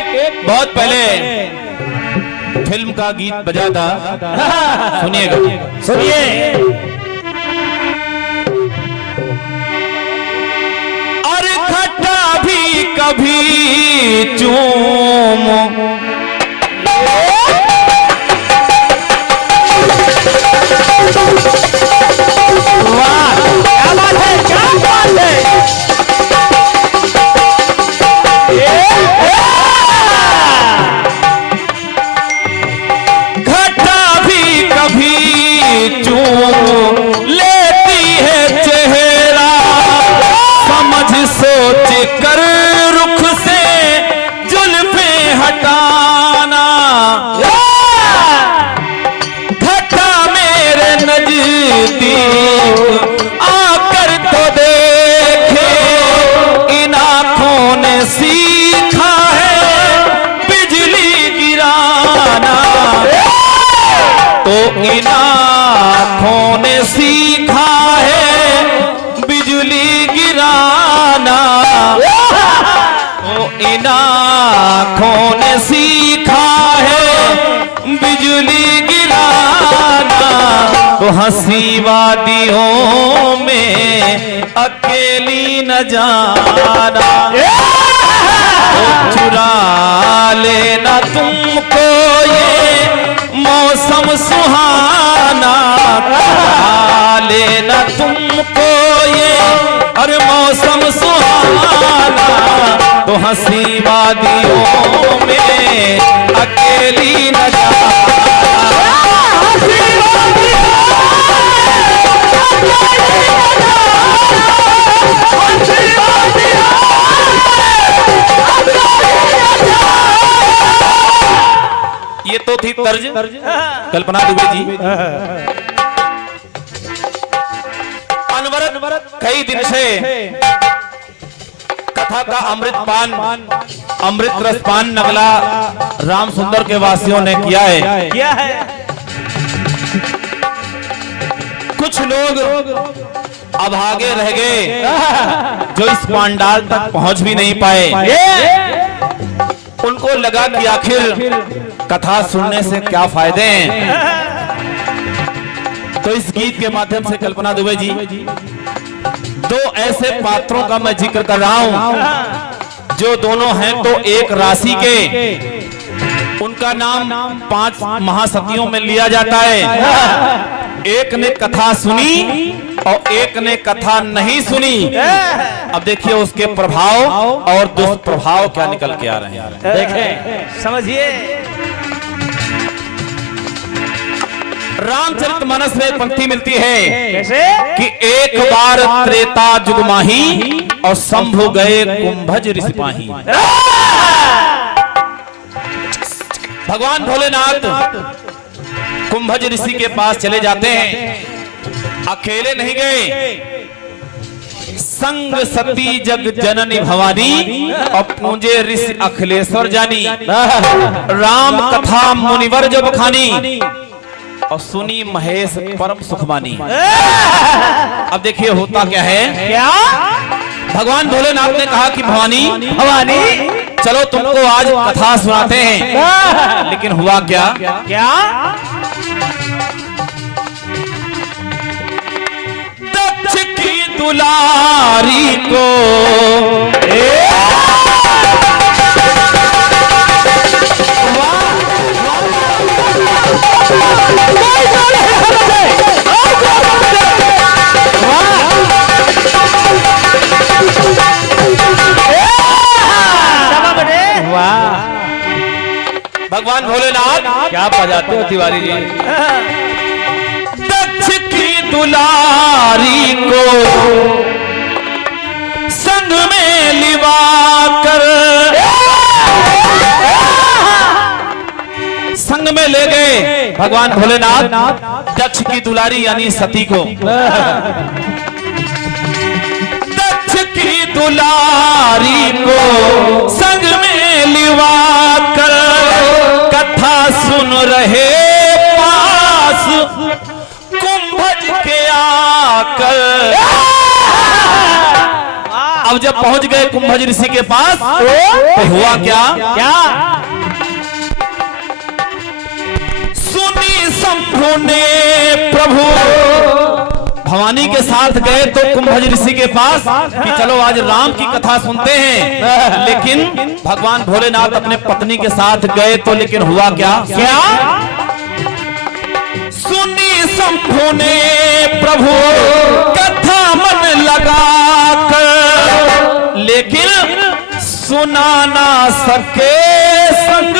एक बहुत पहले फिल्म का गीत बजा था, सुनिएगा, सुनिए। अरे खट्टा भी कभी चूम, वाह क्या बात है, क्या बात है। लेती है चेहरा समझ सोच कर रुख से जुल्फे हटाना, घटा मेरे नजदीक आकर तो देखे, इन आंखों ने सीखा है बिजली गिराना, तो इन आँखों ने सीखा है बिजली गिराना, तो इन आँखों ने सीखा है बिजली गिराना, तो हंसी वादियों में अकेली न जाना, तो चुरा लेना तुमको ये मौसम सुहाना, लेना तुमको ये हर मौसम सुहाना, तो हंसी वादियों में अकेली न जाना, हंसी वादियों ये तो थी तर्ज कल्पना दुबे जी। अनवरत कई दिन से कथा का अमृत पान, अमृत रस पान नगला राम सुंदर के वासियों ने किया है। कुछ लोग अभागे रह गए जो इस पांडाल तक पहुंच भी नहीं पाए। उनको लगा कि आखिर कथा सुनने से क्या फायदे हैं, तो इस गीत के माध्यम से कल्पना दुबे जी दो ऐसे पात्रों का मैं जिक्र कर रहा हूं जो दोनों हैं तो एक राशि के। उनका नाम 5 महासतियों में लिया जाता है। एक ने कथा सुनी और एक ने कथा नहीं सुनी। अब देखिए उसके प्रभाव और दुष्प्रभाव क्या निकल के आ रहे हैं, देखें समझिए। रामचरितमानस में एक पंक्ति मिलती है कैसे कि एक बार त्रेता जुग माही और शंभु गए कुंभज ऋषि पाही। भगवान भोलेनाथ कुंभज ऋषि के पास चले जाते हैं, अकेले नहीं गए, संग सती जग जननी भवानी और पूंजे ऋषि अखिलेश्वर जानी। राम कथा मुनिवर जो बखानी और सुनी महेश परम सुखमानी। अब देखिए होता क्या है, क्या भगवान भोलेनाथ ने कहा कि भवानी चलो तुमको आज कथा सुनाते हैं। लेकिन हुआ क्या, दक्ष की दुलारी को भगवान भोलेनाथ क्या बजाते हो तिवारी जी। दक्ष की दुलारी को संग में लिवा कर संग में ले गए भगवान भोलेनाथ दक्ष की दुलारी यानी सती को। दक्ष की दुलारी को संग में लिवा कर कथा सुन रहे पास कुंभज के आकर। अब जब पहुंच गए कुंभज ऋषि के पास तो हुआ क्या? सुनी शंभु ने प्रभु भवानी के साथ गए तो कुंभज ऋषि के पास कि चलो आज राम की कथा सुनते हैं। लेकिन भगवान भोलेनाथ अपने पत्नी के साथ गए तो लेकिन हुआ क्या? सुनी शंभु ने प्रभु कथा मन लगाकर, लेकिन सुना ना सके संग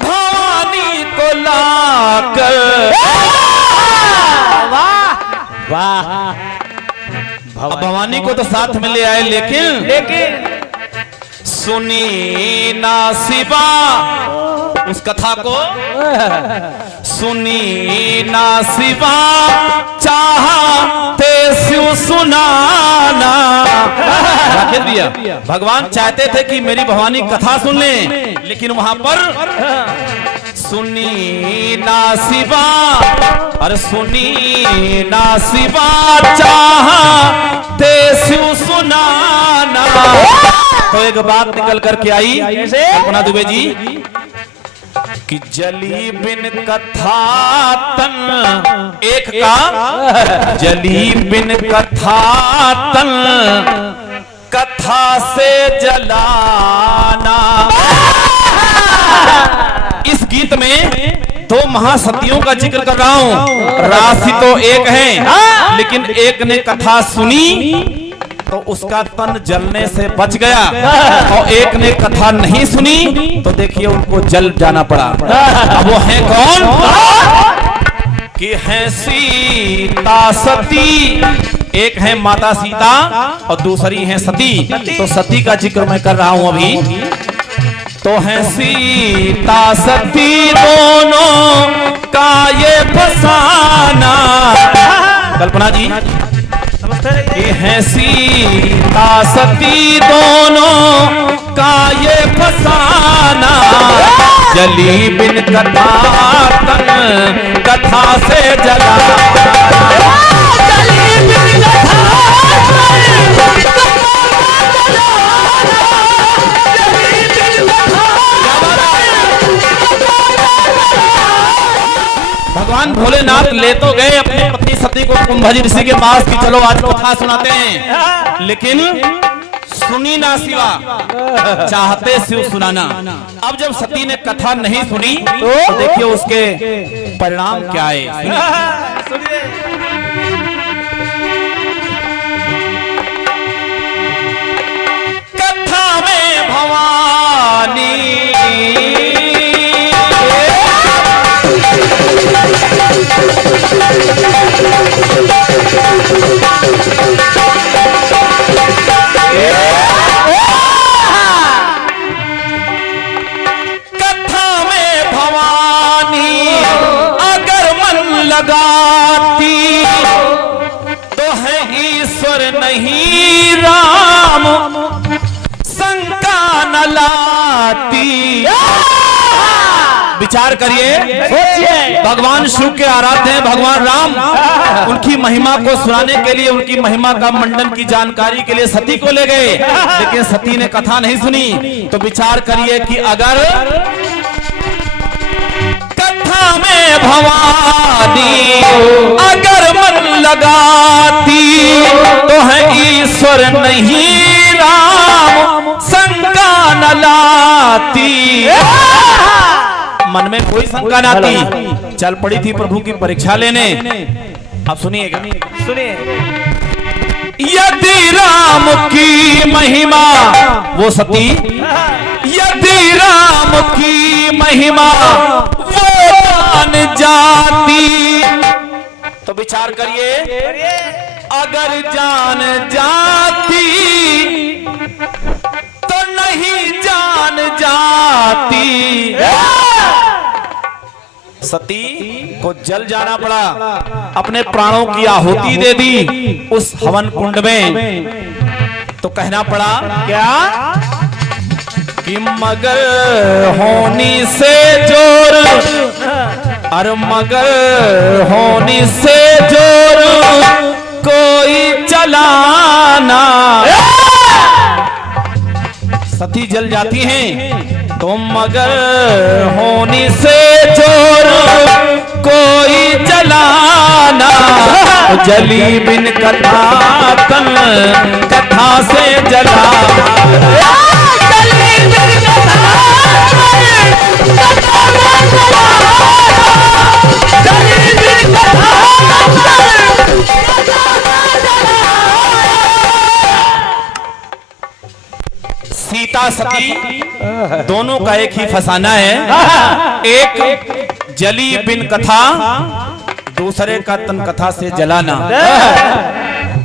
भवानी को लाकर। भवानी को तो साथ में ले आए लेकिन सुनी ना शिवा उस कथा को, सुनी ना शिवा चाहते शिव सुनाना। रख दिया। भगवान चाहते थे कि मेरी भवानी कथा सुन ले, लेकिन वहां पर सुनी ना शिवा, अरे सुनी ना शिवा चाहते शिव सुनाना। तो एक बात निकल करके आई कल्पना दुबे जी कि जली बिन कथा तन एक का, जली बिन कथा तन कथा से जलाना। इस गीत में दो महासतियों का जिक्र कर रहा हूं। राशि तो एक है, लेकिन एक ने कथा सुनी तो उसका तन जलने से बच गया, और एक ने कथा नहीं सुनी तो देखिए उनको जल जाना पड़ा। अब वो है कौन? कि है सीता सती, एक है माता सीता और दूसरी है सती। तो सती का जिक्र मैं कर रहा हूं अभी। तो है सीता सती दोनों का ये फसाना। कल्पना जी ये है सीता सती दोनों का ये फसाना। जली बिन कथा तन कथा से जला। जली बिन कथा भगवान भोलेनाथ ले तो गए अपनी पत्नी सती को कुंभज ऋषि के पास कि चलो आज कथा सुनाते हैं, लेकिन सुनी ना शिवा चाहते शिव सुनाना। अब जब सती ने कथा नहीं सुनी तो देखिए उसके परिणाम क्या है। कथा में भवानी लगाती तो है ईश्वर नहीं राम शंका न लाती। विचार करिए, भगवान शिव के आराध्य हैं भगवान राम, उनकी महिमा को सुनाने के लिए, उनकी महिमा का मंडन की जानकारी के लिए सती को ले गए, लेकिन सती ने कथा नहीं सुनी। तो विचार करिए कि अगर कथा में भवानी अगर मन लगाती तो है ईश्वर नहीं राम शंका न लाती। मन में कोई शंका न आती, चल पड़ी थी प्रभु की परीक्षा लेने। अब सुनिएगा, सुनिए। यदि राम की महिमा वो सती, यदि राम की महिमा वो जान जाती तो विचार करिए, अगर जान जाती तो नहीं जान जाती। सती को जल जाना पड़ा, अपने प्राणों की आहुति दे दी उस हवन कुंड में। तो कहना पड़ा क्या कि मगर होनी से जोर, अरे मगर होनी से जोर कोई चलाना। जल जाती हैं तो मगर होने से जोर कोई जलाना, तो जली बिन कथा तन कथा से जलाना। सीता सती दोनों का एक ही फसाना है, एक जली बिन कथा, दूसरे का तन कथा से जलाना।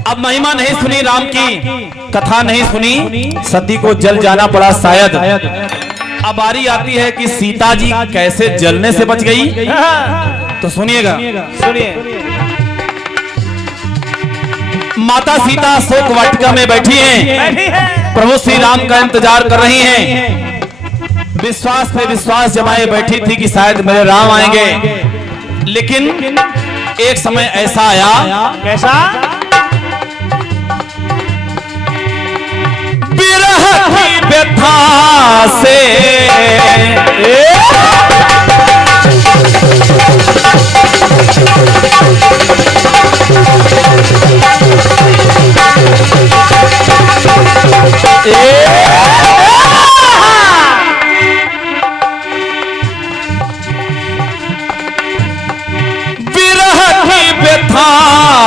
अब महिमा नहीं सुनी राम की, कथा नहीं सुनी, सती को जल जाना पड़ा शायद। अब बारी आती है कि सीता जी कैसे जलने से बच गई, तो सुनिएगा। सुनिए, माता सीता शोक वाटिका में बैठी हैं, प्रभु श्री राम का इंतजार कर रही हैं, विश्वास पे विश्वास जमाए बैठी थी कि शायद मेरे राम आएंगे। लेकिन एक समय ऐसा आया, कैसा? विरह की व्यथा से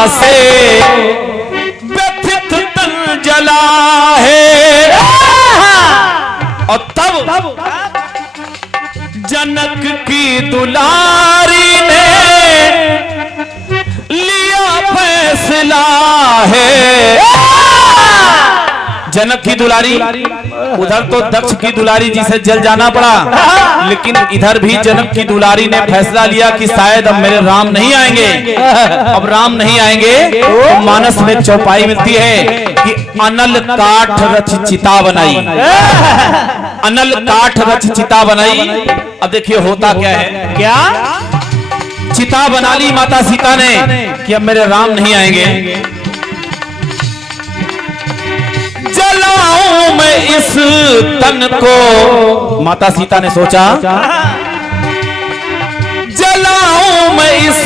से व्यथित तन जला है, और तब जनक की दुलारी ने लिया फैसला है। जनक की दुलारी, उधर तो दक्ष की दुलारी जी से जल जाना पड़ा, लेकिन इधर भी जनक की दुलारी ने फैसला लिया कि शायद अब मेरे राम नहीं आएंगे। अब राम नहीं आएंगे तो मानस में चौपाई मिलती है कि अनल काठ रच चिता बनाई, अनल काठ रच चिता बनाई। अब देखिए होता क्या है, क्या चिता बना ली माता सीता ने कि अब मेरे राम नहीं आएंगे। जलाऊं मैं इस तन को, माता सीता ने सोचा, जलाऊं मैं इस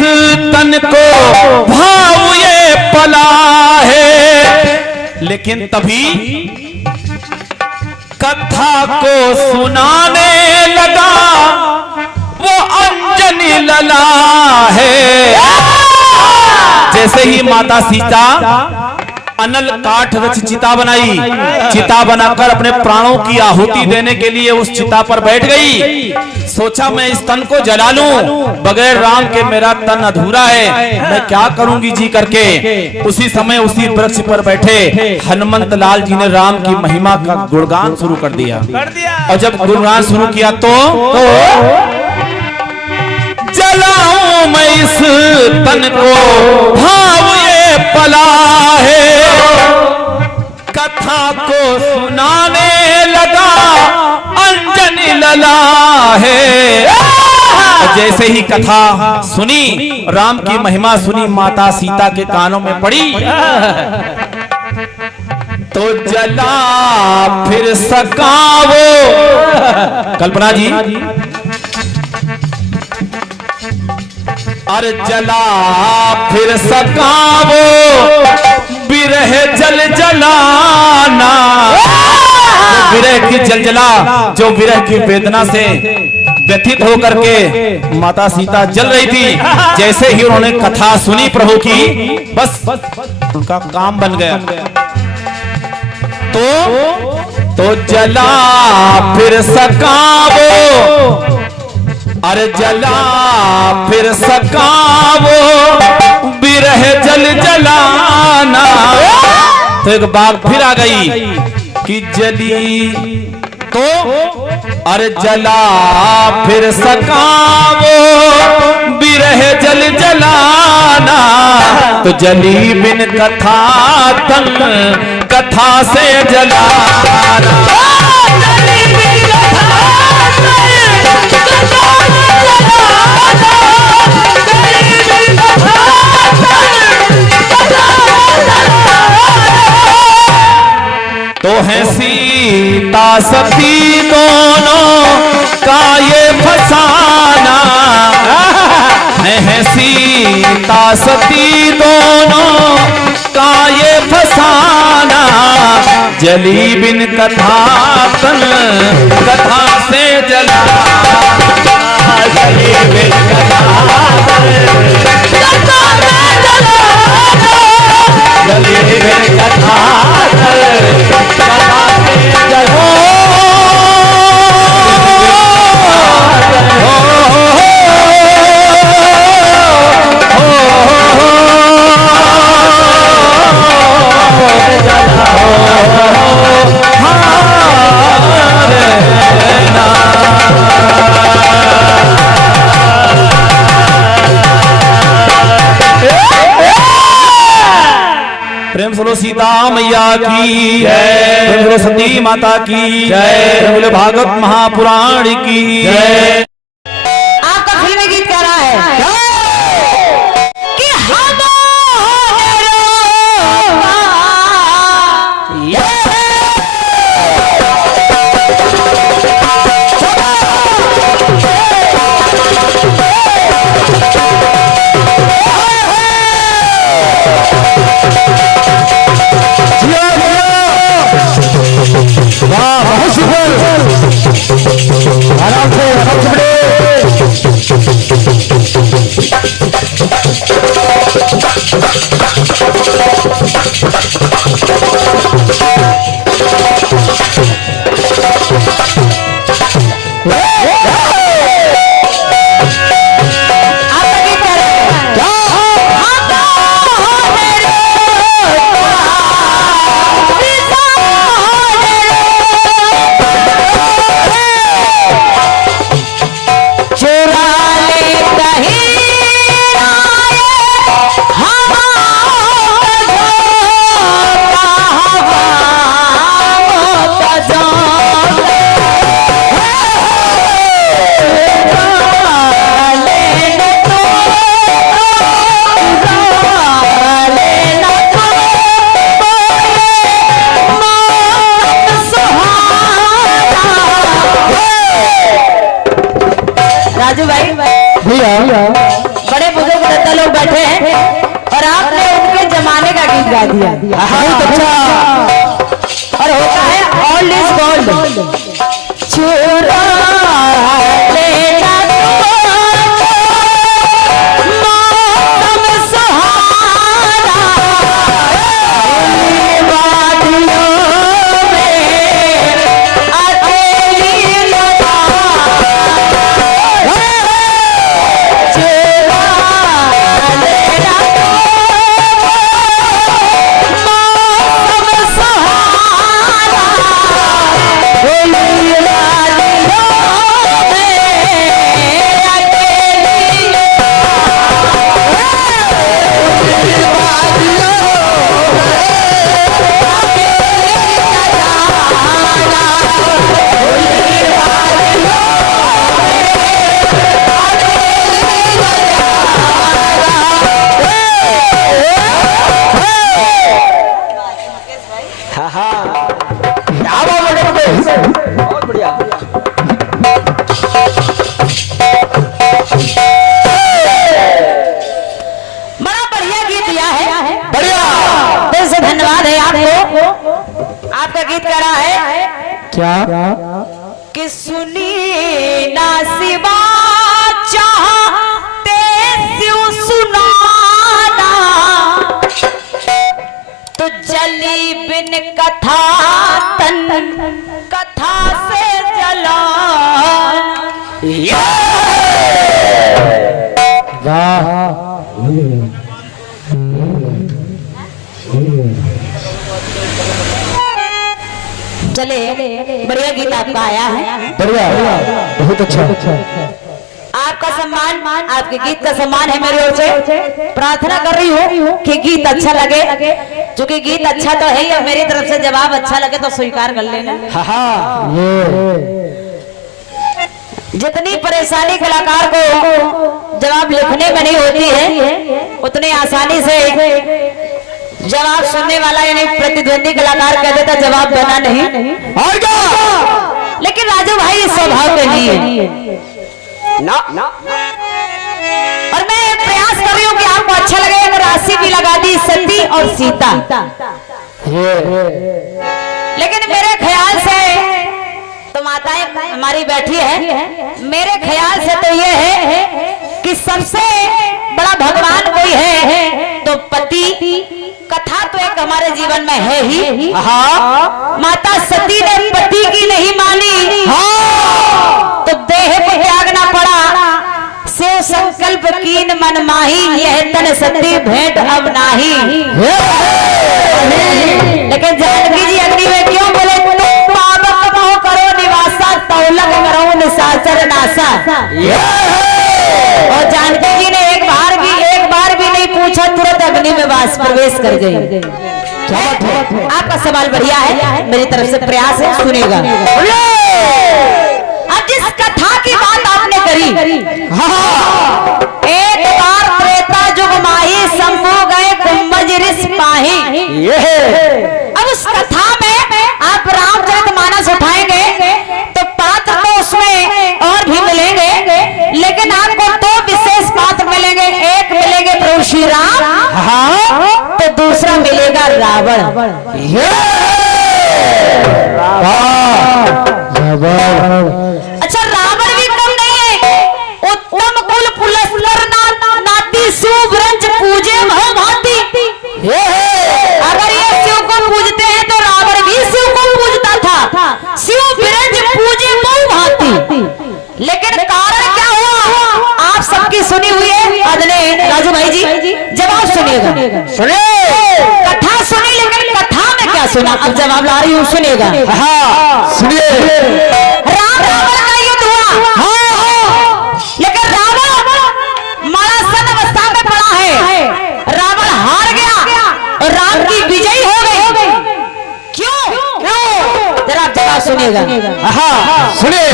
तन को, भाव ये पला है। लेकिन तभी कथा को सुनाने लगा वो अंजनी लला है। जैसे ही माता सीता अनल काठ रच चिता बनाई, चिता बनाकर अपने प्राणों की आहुति देने के लिए उस चिता पर बैठ गई। सोचा मैं इस तन को जला लूं, बगैर राम के मेरा तन अधूरा है, मैं क्या करूंगी जी करके। उसी समय उसी वृक्ष पर बैठे हनुमंत लाल जी ने राम की महिमा का गुणगान शुरू कर दिया। और जब गुणगान शुरू किया तो जलाऊं मैं इस तन को, भाव ये पला है। कथा को सुनाने लगा अंजनी लला है। जैसे ही कथा सुनी, राम की महिमा सुनी, माता सीता के कानों में पड़ी, तो जला फिर सका वो, कल्पना जी, अरे जला फिर सका वो विरह जल जलाना। विरह की जलजला, जो विरह की वेदना से व्यथित होकर के माता सीता जल रही थी, जैसे ही उन्होंने कथा सुनी प्रभु की, बस उनका काम बन गया। तो जला फिर सका वो, अरे जला फिर सका वो विरह जल जलाना। तो एक बात फिर आ गई कि जली, तो अरे जला फिर सका वो विरह जल जलाना। तो जली बिन कथा तन कथा से जलाना। तो है सी सीता सती दोनों का ये फसाना है, सीता सती दोनों का ये फसाना, जली बिन कथा तन कथा से जला, जली बिन कथा कथा से जला, जली बिन कथा कथा से जला। प्रेम सुनो सीता मैया की जय, प्रेम सुनो सती माता की जय, प्रेम सुनो भागवत महापुराण की जय। आपका फिल्मी गीत कह रहा है कि हम राजू भाई भैया बड़े बुजुर्ग नेता लोग बैठे हैं और आपने उनके जमाने का गीत गा दिया। बहुत अच्छा। और होता है ऑल इज गोल्ड, चुरा लेना मौसम सुहाना, वादियों में अकेली लगा, बहुत बढ़िया। बड़ा बढ़िया गीत दिया है, बढ़िया, दिल से धन्यवाद है आपको। आपका गीत कह रहा है क्या कि सुनी ना सिवा चाहते स्यु सुनाना, तो जली बिन कथा तन कथा से जला। चले बढ़िया गीत आपका आया है, बढ़िया, बहुत अच्छा। आपका सम्मान, आपके गीत का सम्मान है मेरी ओर से। प्रार्थना कर रही हूँ कि गीत अच्छा लगे, क्योंकि गीत अच्छा तो है ही, और मेरी तरफ से जवाब अच्छा लगे तो स्वीकार कर लेना। जितनी परेशानी कलाकार को जवाब लिखने में नहीं होती है, उतनी आसानी से जवाब सुनने वाला यानी प्रतिद्वंदी कलाकार कह देता जवाब देना नहीं और क्या, लेकिन राजू भाई इस स्वभाव के लिए ना और मैं प्रयास कर रही हूँ कि आपको अच्छा लगे अगर राशि भी लगा दी सती और सीता, लेकिन मेरे ख्याल से तो माताएं हमारी बैठी है, मेरे ख्याल से तो ये है कि सबसे बड़ा भगवान कोई है तो पति। कथा तो एक हमारे जीवन में है ही। हाँ, माता सती ने पति की नहीं मानी, हाँ, तो देह को त्यागना पड़ा। सेव संकल्प कीन मन माही, यह तन सती भेंट अब नाही। लेकिन जानकी जी अग्नि में क्यों बोले पावक मोह करो निवासा, तौलक करो निशाचर नासा। और जानकी जी ने एक बार भी नहीं पूछा, तुरंत अग्नि में वास प्रवेश कर गई। आपका सवाल बढ़िया है, मेरी तरफ से प्रयास है, सुनेगा। अब जिस कथा की बात आपने करी, एक बार त्रेता जुग माही, शंभु गए कुंभज ऋषि पाही। अब उस कथा में आप रामचरितमानस उठाएंगे तो पात्र तो उसमें और भी मिलेंगे, लेकिन आपको दो विशेष पात्र मिलेंगे। एक मिलेंगे प्रभु श्री राम, हाँ, तो दूसरा मिलेगा रावण। अच्छा, रावण भी कम नहीं है, उत्तम कुल पुलस्तर नाती शिव ब्रज पूजे भव भांति। अगर ये शिव को पूजते हैं तो रावण भी शिव को पूजता था, शिव ब्रज पूजे भव भांति। लेकिन कारण क्या हुआ आप सबकी सुनी हुई है, अदने राजू भाई जी जवाब सुनिएगा। सुने कथा सुनी, लेकिन कथा में क्या सुना, अब जवाब ला रही हूँ, सुनिएगा। हाँ सुनिए। राम रावण का युद्ध हुआ, हाँ, लेकिन रावण मरासन अवस्था में पड़ा है, रावण हार गया और राम की विजयी हो गई। क्यों? जरा आप जवाब सुनिएगा। हाँ सुनिए।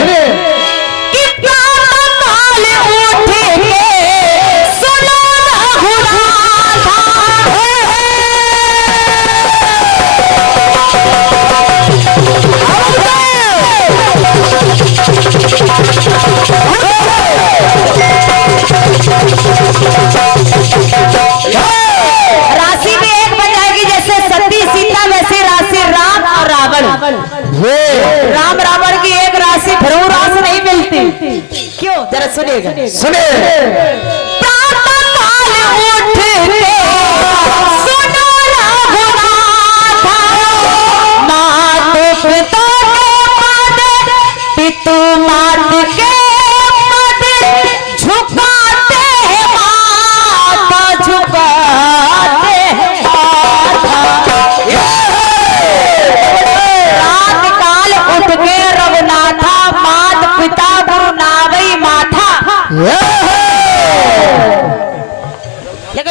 राशि भी एक बन जाएगी, जैसे सती सीता वैसे राशि राम और रावण। राम रावण की एक राशि फिर राशि नहीं मिलती। क्यों? जरा सुनिएगा। सुने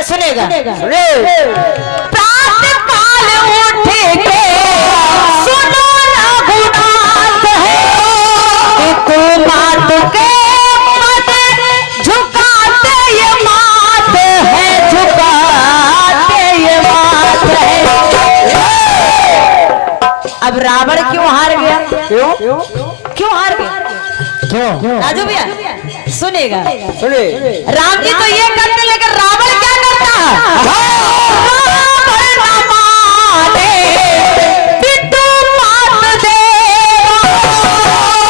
सुनेगा। प्रातः काल उठ के सुनो रघुनाथ है, कि तू मात के मत झुकाते ये मात है, झुकाते ये मात है। अब रावण क्यों हार गया? क्यों हार गया? राजू भैया सुनेगा। राम जी तो ये करते, लेकिन रावण क्या करता?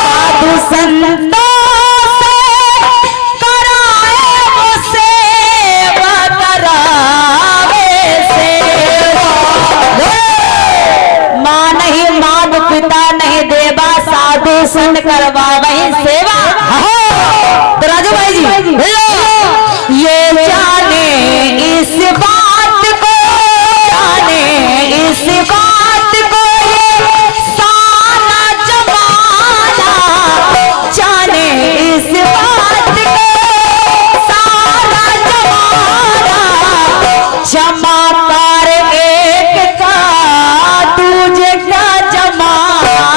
साधु संतों से कराए वो सेवा, करावे सेवा। माँ नहीं माँ पिता नहीं देवा, साधु संत करवा वही सेवा। तो राजू भाई जी ये जाने इस बात को, जाने इस बात को ये सारा जमाना, जाने इस बात को सारा जमाना। जमा कर एक का, दूजे का जमाना।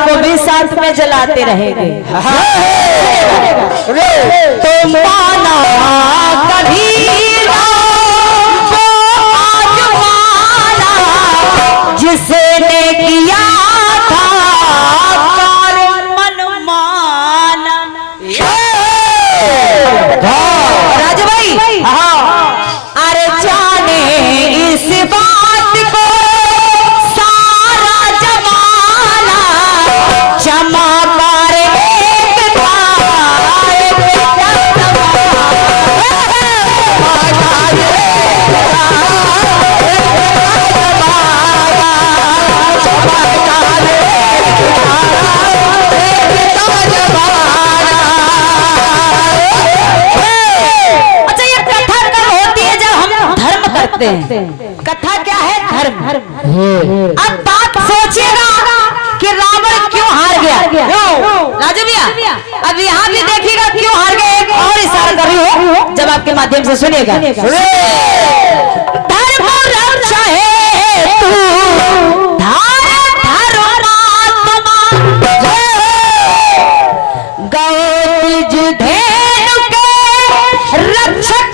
को भी साथ में जलाते रहेंगे। तो माना कभी जिसने किया था मन माना। राजू भाई, अरे जाने इस बात को सारा जमाना, चमकार एक कथा क्या है? धर्म। अब बात सोचिएगा कि रावण क्यों हार गया। राजू भैया, अब यहाँ भी देखिएगा क्यों हार गए। एक और इशारा कर रही हूँ, जब आपके माध्यम से सुनिएगा। धर्म रक्षा है तू, रक्षक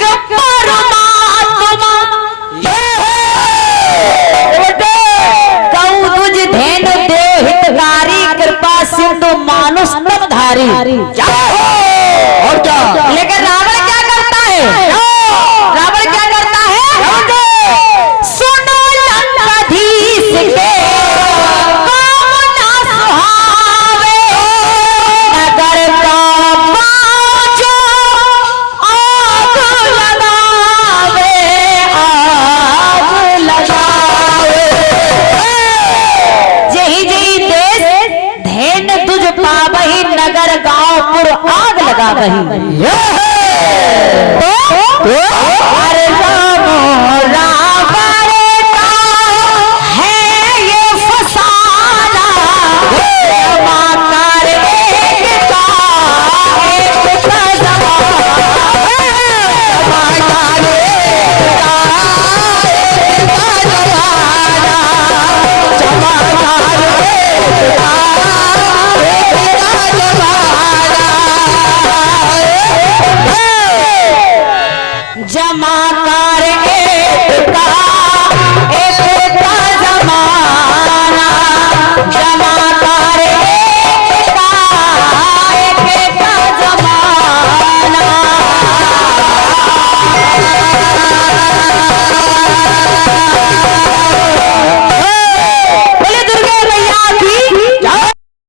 सिंधु मानुष तमधारी। और क्या? लेकिन रावण क्या करता है? रावण क्या करता है? सुनो लंकाधीश के काम ना सुहावे, नगर का बाजो आग लगावे, आग लगावे। यही देश धेन तुझ पावही, नगर गांव पुर आग लगा रही।